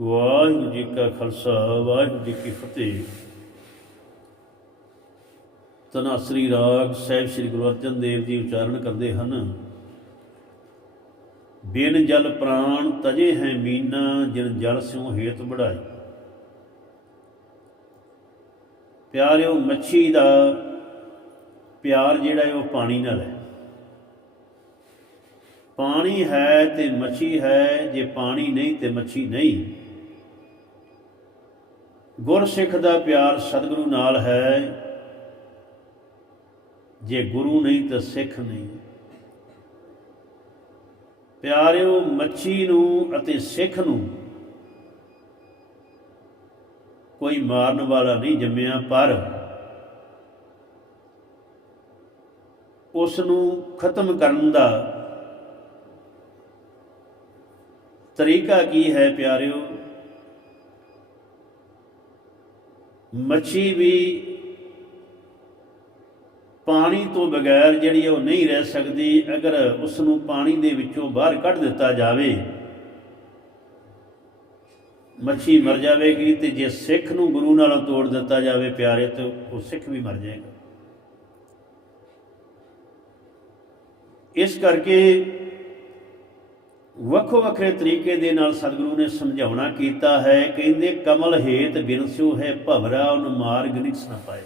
ਵਾਹਿਗੁਰੂ ਜੀ ਕਾ ਖਾਲਸਾ, ਵਾਹਿਗੁਰੂ ਜੀ ਕੀ ਫਤਿਹ। ਤਨਾਸਰੀ ਰਾਗ ਸਾਹਿਬ ਸ੍ਰੀ ਗੁਰੂ ਅਰਜਨ ਦੇਵ ਜੀ ਉਚਾਰਨ ਕਰਦੇ ਹਨ। ਬਿਨ ਜਲ ਪ੍ਰਾਣ ਤਜੇ ਹੈ ਮੀਨਾ, ਜਿਨ ਜਲ ਸਿਉ ਹੇਤ ਬੜਾਈ ਪਿਆਰਿਓ, ਮੱਛੀ ਦਾ ਪਿਆਰ ਜਿਹੜਾ ਹੈ ਉਹ ਪਾਣੀ ਨਾਲ ਹੈ। ਪਾਣੀ ਹੈ ਤੇ ਮੱਛੀ ਹੈ, ਜੇ ਪਾਣੀ ਨਹੀਂ ਤੇ ਮੱਛੀ ਨਹੀਂ। ਗੁਰਸਿੱਖ ਦਾ ਪਿਆਰ ਸਤਿਗੁਰੂ ਨਾਲ ਹੈ। ਜੇ ਗੁਰੂ ਨਹੀਂ ਤਾਂ ਸਿੱਖ ਨਹੀਂ। ਪਿਆਰਿਓ, ਮੱਛੀ ਨੂੰ ਅਤੇ ਸਿੱਖ ਨੂੰ ਕੋਈ ਮਾਰਨ ਵਾਲਾ ਨਹੀਂ ਜੰਮਿਆ, ਪਰ ਉਸ ਨੂੰ ਖਤਮ ਕਰਨ ਦਾ ਤਰੀਕਾ ਕੀ ਹੈ ਪਿਆਰਿਓ? ਮੱਛੀ ਵੀ ਪਾਣੀ ਤੋਂ ਬਗੈਰ ਜਿਹੜੀ ਉਹ ਨਹੀਂ ਰਹਿ ਸਕਦੀ, ਅਗਰ ਉਸ ਨੂੰ ਪਾਣੀ ਦੇ ਵਿੱਚੋਂ ਬਾਹਰ ਕੱਢ ਦਿੱਤਾ ਜਾਵੇ, ਮੱਛੀ ਮਰ ਜਾਵੇਗੀ ਤੇ ਜੇ ਸਿੱਖ ਨੂੰ ਗੁਰੂ ਨਾਲੋਂ ਤੋੜ ਦਿੱਤਾ ਜਾਵੇ ਪਿਆਰੇ, ਤੇ ਉਹ ਸਿੱਖ ਵੀ ਮਰ ਜਾਏਗਾ। ਇਸ ਕਰਕੇ ਵੱਖੋ ਵੱਖਰੇ ਤਰੀਕੇ ਦੇ ਨਾਲ ਸਤਿਗੁਰੂ ਨੇ ਸਮਝਾਉਣਾ ਕੀਤਾ ਹੈ, ਕਹਿੰਦੇ, ਕਮਲ ਹੇਤ ਬਿਨਸਿਓ ਹੈ ਭਵਰਾ, ਉਹਨ ਮਾਰਗ ਨਿਕਸ ਨਾ ਪਾਏ।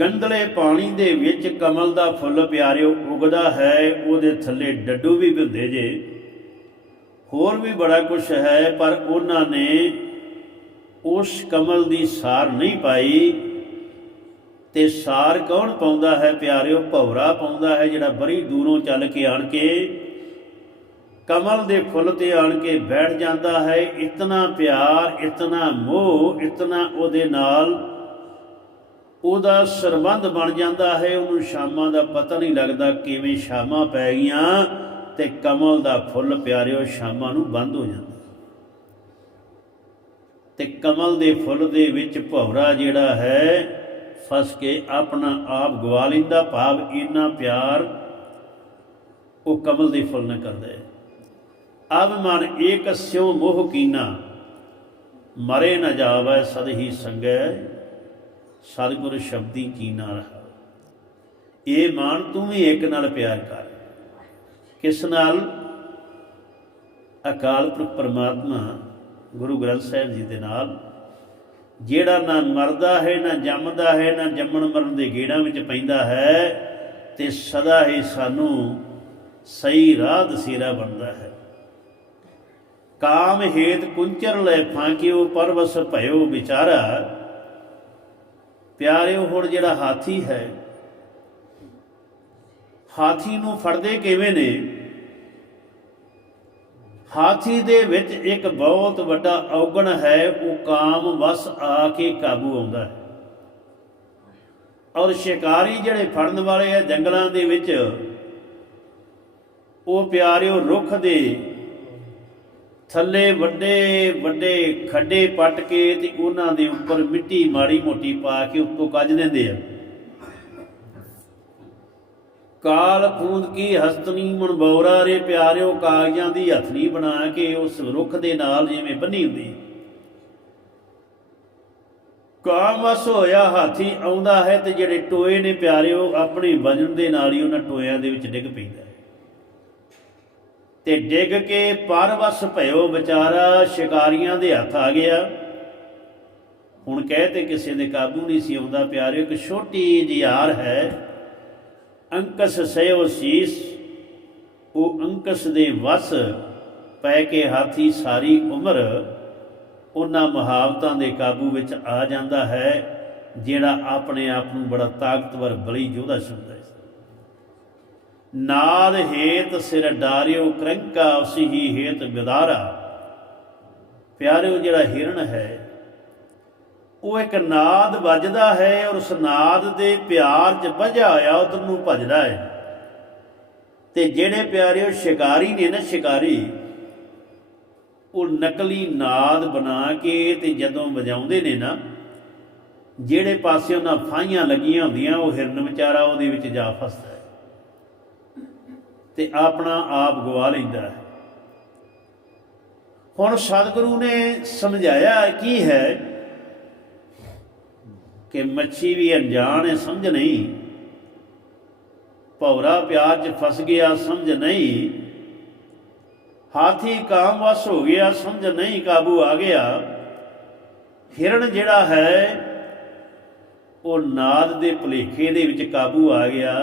ਗੰਦਲੇ ਪਾਣੀ ਦੇ ਵਿੱਚ ਕਮਲ ਦਾ ਫੁੱਲ ਪਿਆਰਿਓ ਉਗਦਾ ਹੈ, ਉਹਦੇ ਥੱਲੇ ਡੱਡੂ ਵੀ ਹੁੰਦੇ ਜੇ। ਹੋਰ ਵੀ ਬੜਾ ਕੁਝ ਹੈ, ਪਰ ਉਹਨਾਂ ਨੇ ਉਸ ਕਮਲ ਦੀ ਸਾਰ ਨਹੀਂ ਪਾਈ। ਤੇ ਸਾਰ ਕੌਣ ਪਾਉਂਦਾ ਹੈ ਪਿਆਰਿਓ? ਭੌਰਾ ਪਾਉਂਦਾ ਹੈ ਜਿਹੜਾ ਬੜੀ ਦੂਰੋਂ ਚੱਲ ਕੇ ਆਣ ਕੇ ਕਮਲ ਦੇ ਫੁੱਲ ਤੇ ਆਣ ਕੇ ਬੈਠ ਜਾਂਦਾ ਹੈ। ਇਤਨਾ ਪਿਆਰ, ਇਤਨਾ ਮੋਹ, ਇਤਨਾ ਉਹਦੇ ਨਾਲ ਉਹਦਾ ਸਰਬੰਧ ਬਣ ਜਾਂਦਾ ਹੈ। ਉਹਨੂੰ ਸ਼ਾਮਾਂ ਦਾ ਪਤਾ ਨਹੀਂ ਲੱਗਦਾ ਕਿਵੇਂ ਸ਼ਾਮਾਂ ਪੈ ਗਈਆਂ ਤੇ ਕਮਲ ਦਾ ਫੁੱਲ ਪਿਆਰਿਓ ਸ਼ਾਮਾਂ ਨੂੰ ਬੰਦ ਹੋ ਜਾਂਦਾ। ਤੇ ਕਮਲ ਦੇ ਫੁੱਲ ਦੇ ਵਿੱਚ ਭੌਰਾ ਜਿਹੜਾ ਹੈ ਫਸ ਕੇ ਆਪਣਾ ਆਪ ਗਵਾ ਲੈਂਦਾ, ਭਾਵ ਇੰਨਾ ਪਿਆਰ ਉਹ ਕਮਲ ਦੇ ਫੁੱਲ ਨਾਲ ਕਰਦਾ ਹੈ। ਅਬ ਮਨ ਏਕ ਸਿਉ ਮੋਹ ਕੀਨਾ, ਮਰੇ ਨ ਜਾਵੈ ਸਦ ਹੀ ਸੰਗੈ, ਸਤਿਗੁਰ ਸ਼ਬਦੀ ਕੀਨਾ ਰਹਾ। ਇਹ ਮਾਨ ਤੂੰ ਵੀ ਇੱਕ ਨਾਲ ਪਿਆਰ ਕਰ। ਕਿਸ ਨਾਲ? ਅਕਾਲ ਪੁਰਖ ਪਰਮਾਤਮਾ ਗੁਰੂ ਗ੍ਰੰਥ ਸਾਹਿਬ ਜੀ ਦੇ ਨਾਲ ਜਿਹੜਾ ਨਾ ਮਰਦਾ ਹੈ, ਨਾ ਜੰਮਦਾ ਹੈ, ਨਾ ਜੰਮਣ ਮਰਨ ਦੇ ਗੇੜਾਂ ਵਿੱਚ ਪੈਂਦਾ ਹੈ, ਤੇ ਸਦਾ ਹੀ ਸਾਨੂੰ ਸਹੀ ਰਾਹ ਦਸੀਰਾ ਬਣਦਾ ਹੈ। ਕਾਮ ਹੇਤ ਕੁੰਚਰ ਲੈ ਫਾਂਕਿਓ, ਪਰਵਸ ਭਇਓ ਵਿਚਾਰਾ। ਪਿਆਰਿਓ, ਹੁਣ ਜਿਹੜਾ ਹਾਥੀ ਹੈ, ਹਾਥੀ ਨੂੰ ਫੜਦੇ ਕਿਵੇਂ ਨੇ? ਹਾਥੀ ਦੇ ਵਿੱਚ ਇੱਕ ਬਹੁਤ ਵੱਡਾ ਔਗਣ ਹੈ, ਉਹ ਕਾਮ ਵਸ ਆ ਕੇ ਕਾਬੂ ਆਉਂਦਾ ਹੈ। ਔਰ ਸ਼ਿਕਾਰੀ ਜਿਹੜੇ ਫੜਨ ਵਾਲੇ ਆ ਜੰਗਲਾਂ ਦੇ ਵਿੱਚ, ਉਹ ਪਿਆਰਿਓ ਰੁੱਖ ਦੇ ਥੱਲੇ ਵੱਡੇ ਵੱਡੇ ਖੱਡੇ ਪੱਟ ਕੇ ਤੇ ਉਹਨਾਂ ਦੇ ਉੱਪਰ ਮਿੱਟੀ ਮਾੜੀ ਮੋਟੀ ਪਾ ਕੇ ਉੱਤੋਂ ਕੱਜ ਦਿੰਦੇ ਆ। ਕਾਲ ਫੂੰਦ ਕੀ ਹਸਤਨੀ ਮਨ ਰੇ ਪਿਆਰਿਓ ਕਾਗਜ਼ਾਂ ਦੀ ਹਥਨੀ ਬਣਾ ਕੇ ਉਸ ਰੁੱਖ ਦੇ ਨਾਲ ਜਿਵੇਂ ਬੰਨੀ ਹੁੰਦੀ। ਕਾਮਵਸ ਹੋਇਆ ਹਾਥੀ ਆਉਂਦਾ ਹੈ ਤੇ ਜਿਹੜੇ ਟੋਏ ਨੇ ਪਿਆਰਿਓ, ਆਪਣੀ ਵਜਨ ਦੇ ਨਾਲ ਹੀ ਉਹਨਾਂ ਟੋਇਆਂ ਦੇ ਵਿੱਚ ਡਿੱਗ ਪੈਂਦਾ ਤੇ ਡਿੱਗ ਕੇ ਪਰਵਸ ਭਇਓ ਵਿਚਾਰਾ, ਸ਼ਿਕਾਰੀਆਂ ਦੇ ਹੱਥ ਆ ਗਿਆ। ਹੁਣ ਕਹਿ ਤੇ ਕਿਸੇ ਦੇ ਕਾਬੂ ਨਹੀਂ ਸੀ ਆਉਂਦਾ, ਪਿਆਰਿਓ, ਇੱਕ ਛੋਟੀ ਜਿਹੀ ਯਾਰ ਹੈ। ਅੰਕਸ ਸਯੋ ਸੀਸ, ਉਹ ਅੰਕਸ ਦੇ ਵਸ ਪੈ ਕੇ ਹਾਥੀ ਸਾਰੀ ਉਮਰ ਉਹਨਾਂ ਮਹਾਵਤਾਂ ਦੇ ਕਾਬੂ ਵਿੱਚ ਆ ਜਾਂਦਾ ਹੈ, ਜਿਹੜਾ ਆਪਣੇ ਆਪ ਨੂੰ ਬੜਾ ਤਾਕਤਵਰ ਬਲੀ ਯੋਧਾ ਸਮਝਦਾ ਹੈ। ਨਾਦ ਹੇਤ ਸਿਰ ਡਾਰਿਓ, ਕਰੰਕਾ ਉਸੀ ਹੇਤ ਗਦਾਰਾ। ਪਿਆਰਿਓ, ਜਿਹੜਾ ਹਿਰਣ ਹੈ ਉਹ ਇੱਕ ਨਾਦ ਵੱਜਦਾ ਹੈ ਔਰ ਉਸ ਨਾਦ ਦੇ ਪਿਆਰ 'ਚ ਵਜਾ ਹੋਇਆ ਉਹ ਨੂੰ ਭਜਦਾ ਹੈ। ਤੇ ਜਿਹੜੇ ਪਿਆਰਿਓ, ਸ਼ਿਕਾਰੀ ਨੇ ਨਾ ਸ਼ਿਕਾਰੀ, ਉਹ ਨਕਲੀ ਨਾਦ ਬਣਾ ਕੇ ਤੇ ਜਦੋਂ ਵਜਾਉਂਦੇ ਨੇ ਨਾ, ਜਿਹੜੇ ਪਾਸੇ ਉਹਨਾਂ ਫਾਈਆਂ ਲੱਗੀਆਂ ਹੁੰਦੀਆਂ, ਉਹ ਹਿਰਨ ਵਿਚਾਰਾ ਉਹਦੇ ਵਿੱਚ ਜਾ ਫਸਦਾ ਹੈ। ਤੇ ਆਪਣਾ ਆਪ ਗਵਾ ਲੈਂਦਾ ਹੈ। ਹੁਣ ਸਤਿਗੁਰੂ ਨੇ ਸਮਝਾਇਆ ਕੀ ਹੈ ਕਿ ਮੱਛੀ ਵੀ ਅਣਜਾਣ ਹੈ, ਸਮਝ ਨਹੀਂ। ਭੌਰਾ ਪਿਆਰ 'ਚ ਫਸ ਗਿਆ, ਸਮਝ ਨਹੀਂ। ਹਾਥੀ ਕਾਮ ਕਾਮਵਸ ਹੋ ਗਿਆ, ਸਮਝ ਨਹੀਂ, ਕਾਬੂ ਆ ਗਿਆ। ਹਿਰਣ ਜਿਹੜਾ ਹੈ, ਉਹ ਨਾਦ ਦੇ ਭਲੇਖੇ ਦੇ ਵਿੱਚ ਕਾਬੂ ਆ ਗਿਆ।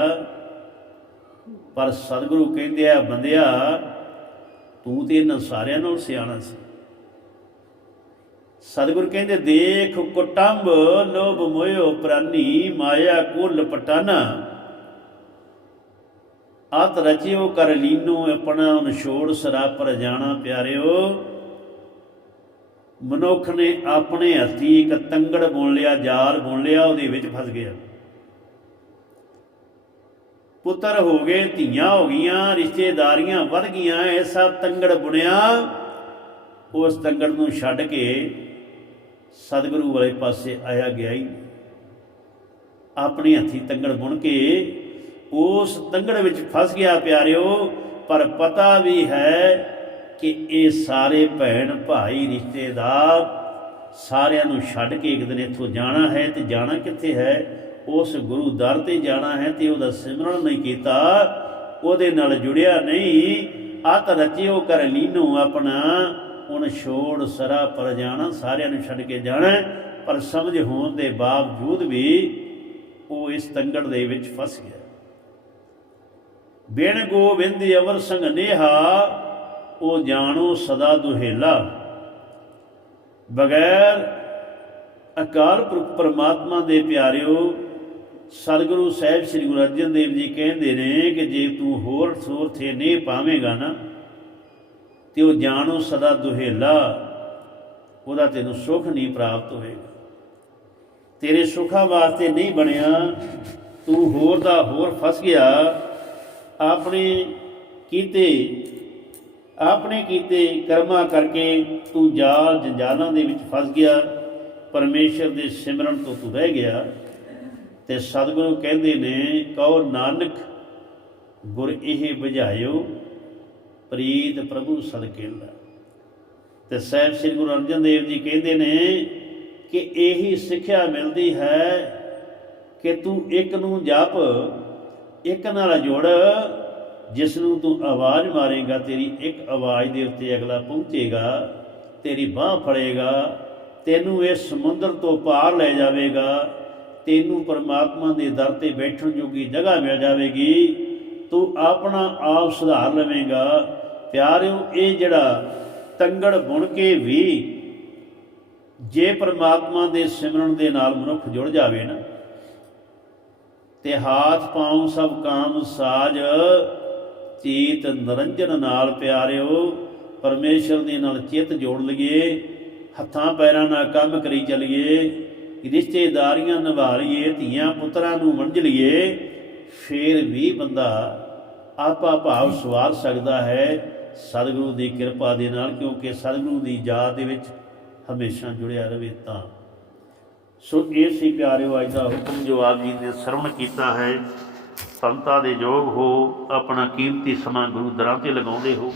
ਪਰ ਸਤਿਗੁਰੂ ਕਹਿੰਦੇ ਆ, ਬੰਦਿਆ, ਤੂੰ ਤੇ ਇਹਨਾਂ ਸਾਰਿਆਂ ਨਾਲ ਸਿਆਣਾ ਸੀ। ਸਤਿਗੁਰ ਕਹਿੰਦੇ, ਦੇਖ ਕੁਟੰਬ ਲੋਭ ਮੋਇਓ ਪ੍ਰਾਨੀ ਮਾਇਆ ਕੁਲ ਪਟਾਨਾ। ਆਤ ਰਚਿਓ ਕਰ ਲੀਨੋ ਆਪਣਾ ਅਨਸ਼ੋੜ ਸਰਾਪਰ ਜਾਣਾ ਪਿਆਰਿਓ। ਮਨੁੱਖ ਨੇ ਆਪਣੇ ਹੱਥੀ ਇੱਕ ਤੰਗੜ ਬੁਣ ਲਿਆ, ਜਾਲ ਬੁਣ ਲਿਆ, ਉਹਦੇ ਵਿੱਚ ਫਸ ਗਿਆ। ਪੁੱਤਰ ਹੋ ਗਏ, ਧੀਆਂ ਹੋ ਗਈਆਂ, ਰਿਸ਼ਤੇਦਾਰੀਆਂ ਵੱਧ ਗਈਆਂ ਐਸਾ ਤੰਗੜ ਬੁਣਿਆ। ਉਸ ਤੰਗੜ ਨੂੰ ਛੱਡ ਕੇ ਸਤਿਗੁਰੂ ਵਾਲੇ ਪਾਸੇ ਆਇਆ ਗਿਆ ਹੀ ਨਹੀਂ। ਹੱਥੀ ਤੰਗੜ ਬੁਣ ਕੇ ਉਸ ਤੰਗੜ ਵਿੱਚ ਫਸ ਗਿਆ ਪਿਆਰਿਓ, ਪਰ ਪਤਾ ਵੀ ਹੈ ਕਿ ਇਹ ਸਾਰੇ ਭੈਣ ਭਾਈ ਰਿਸ਼ਤੇਦਾਰ ਸਾਰਿਆਂ ਨੂੰ ਛੱਡ ਕੇ ਇੱਕ ਦਿਨ ਇੱਥੋਂ ਜਾਣਾ ਹੈ ਤੇ ਜਾਣਾ ਕਿੱਥੇ ਹੈ ਉਸ ਗੁਰੂ ਦਰ ਤੇ ਜਾਣਾ ਹੈ ਤੇ ਉਹਦਾ ਸਿਮਰਨ ਨਹੀਂ ਕੀਤਾ, ਉਹਦੇ ਨਾਲ ਜੁੜਿਆ ਨਹੀਂ ਅਤ ਰਚਿਓ ਕਰ ਲੀਨੋ ਆਪਣਾ ਹੁਣ ਛੋੜ ਸਰਾ ਪਰ ਜਾਣਾ, ਸਾਰਿਆਂ ਨੂੰ ਛੱਡ ਕੇ ਜਾਣਾ ਪਰ ਸਮਝ ਹੋਣ ਦੇ ਬਾਵਜੂਦ ਵੀ ਉਹ ਇਸ ਤੰਗੜ ਦੇ ਵਿੱਚ ਫਸ ਗਿਆ। ਬਿਨ ਗੋਬਿੰਦ ਅਵਰ ਸੰਗ ਨੇਹਾ, ਉਹ ਜਾਣੋ ਸਦਾ ਦੁਹੇਲਾ। ਬਗੈਰ ਅਕਾਲ ਪੁਰਖ ਪਰਮਾਤਮਾ ਦੇ ਪਿਆਰਿਓ, ਸਤਿਗੁਰੂ ਸਾਹਿਬ ਸ੍ਰੀ ਗੁਰੂ ਅਰਜਨ ਦੇਵ ਜੀ ਕਹਿੰਦੇ ਨੇ ਕਿ ਜੇ ਤੂੰ ਹੋਰ ਸੋਰ ਥੇ ਨਹੀਂ ਪਾਵੇਂਗਾ ਨਾ ਤੇ ਉਹ ਜਾਣੋ ਸਦਾ ਦੁਹੇਲਾ, ਉਹਦਾ ਤੈਨੂੰ ਸੁਖ ਨਹੀਂ ਪ੍ਰਾਪਤ ਹੋਏਗਾ। ਤੇਰੇ ਸੁਖਾਂ ਵਾਸਤੇ ਨਹੀਂ ਬਣਿਆ, ਤੂੰ ਹੋਰ ਦਾ ਹੋਰ ਫਸ ਗਿਆ, ਆਪਣੇ ਕੀਤੇ ਆਪਣੇ ਕੀਤੇ ਕਰਮਾਂ ਕਰਕੇ ਤੂੰ ਜਾਲ ਜੰਜਾਲਾਂ ਦੇ ਵਿੱਚ ਫਸ ਗਿਆ, ਪਰਮੇਸ਼ਰ ਦੇ ਸਿਮਰਨ ਤੋਂ ਤੂੰ ਰਹਿ ਗਿਆ, ਤੇ ਸਤਿਗੁਰੂ ਕਹਿੰਦੇ ਨੇ, ਕਹੋ ਨਾਨਕ, ਗੁਰ ਇਹ ਬੁਝਾਇਓ ਪ੍ਰੀਤ ਪ੍ਰਭੂ ਸਦਕੇਲਾ ਤੇ ਸਾਹਿਬ ਸ੍ਰੀ ਗੁਰੂ ਅਰਜਨ ਦੇਵ ਜੀ ਕਹਿੰਦੇ ਨੇ ਕਿ ਇਹੀ ਸਿੱਖਿਆ ਮਿਲਦੀ ਹੈ ਕਿ ਤੂੰ ਇੱਕ ਨੂੰ ਜਪ, ਇੱਕ ਨਾਲ ਜੋੜ, ਜਿਸ ਨੂੰ ਤੂੰ ਆਵਾਜ਼ ਮਾਰੇਗਾ, ਤੇਰੀ ਇੱਕ ਆਵਾਜ਼ ਦੇ ਉੱਤੇ ਅਗਲਾ ਪਹੁੰਚੇਗਾ, ਤੇਰੀ ਬਾਹ ਫੜੇਗਾ, ਤੈਨੂੰ ਇਸ ਸਮੁੰਦਰ ਤੋਂ ਪਾਰ ਲੈ ਜਾਵੇਗਾ, ਤੈਨੂੰ ਪਰਮਾਤਮਾ ਦੇ ਦਰ ਤੇ ਬੈਠਣ ਜੋਗੀ ਜਗ੍ਹਾ ਮਿਲ ਜਾਵੇਗੀ। ਤੂੰ ਆਪਣਾ ਆਪ ਸੁਧਾਰ ਲਵੇਂਗਾ। ਪਿਆਰਿਓ, ਇਹ ਜਿਹੜਾ ਤੰਗੜ ਬੁਣ ਕੇ ਵੀ ਜੇ ਪਰਮਾਤਮਾ ਦੇ ਸਿਮਰਨ ਦੇ ਨਾਲ ਮਨੁੱਖ ਜੁੜ ਜਾਵੇ ਨਾ, ਤੇ ਹਾਥ ਪਾਉ ਸਭ ਕਾਮ ਸਾਜ, ਚੀਤ ਨਿਰੰਜਨ ਨਾਲ ਪਿਆਰਿਓ, ਪਰਮੇਸ਼ਰ ਦੇ ਨਾਲ ਚਿੱਤ ਜੋੜ ਲਈਏ, ਹੱਥਾਂ ਪੈਰਾਂ ਨਾਲ ਕੰਮ ਕਰੀ ਚਲੀਏ, ਰਿਸ਼ਤੇਦਾਰੀਆਂ ਨਿਭਾ ਲਈਏ ਧੀਆਂ ਪੁੱਤਰਾਂ ਨੂੰ ਮੰਝ ਲਈਏ ਫੇਰ ਵੀ ਬੰਦਾ ਆਪਾ ਭਾਵ ਸਵਾਰ ਸਕਦਾ ਹੈ ਸਤਿਗੁਰੂ ਦੀ ਕਿਰਪਾ ਦੇ ਨਾਲ, ਕਿਉਂਕਿ ਸਤਿਗੁਰੂ ਦੀ ਯਾਦ ਦੇ ਵਿੱਚ ਹਮੇਸ਼ਾ ਜੁੜਿਆ ਰਹੇ ਤਾਂ। ਸੋ ਇਹ ਸੀ ਪਿਆਰਿਓ, ਅੱਜ ਦਾ ਹੁਕਮ ਜੋ ਆਪ ਜੀ ਨੇ ਸਰਵਣ ਕੀਤਾ ਹੈ। ਸੰਤਾਂ ਦੇ ਯੋਗ ਹੋ, ਆਪਣਾ ਕੀਮਤੀ ਸਮਾਂ ਗੁਰੂ ਦਰਾਂ ਤੇ ਲਗਾਉਂਦੇ ਹੋ।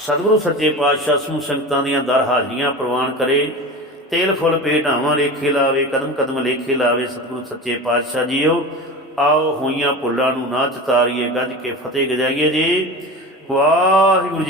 ਸਤਿਗੁਰੂ ਸੱਚੇ ਪਾਤਸ਼ਾਹ ਸਮੂਹ ਸੰਗਤਾਂ ਦੀਆਂ ਦਰ ਹਾਜ਼ਰੀਆਂ ਪ੍ਰਵਾਨ ਕਰੇ। ਤੇਲ, ਫੁੱਲ ਭੇਟਾਵਾਂ ਲੇਖੇ ਲਾਵੇ ਕਦਮ ਕਦਮ ਲੇਖੇ ਲਾਵੇ ਸਤਿਗੁਰੂ ਸੱਚੇ ਪਾਤਸ਼ਾਹ ਜੀਓ। ਆਓ ਹੋਈਆਂ ਭੁੱਲਾਂ ਨੂੰ ਨਾ ਚਤਾਰੀਏ ਗੱਜ ਕੇ ਫਤਿਹ ਗਜਾਈਏ ਜੀ। ਵਾਹਿਗੁਰੂ ਜੀ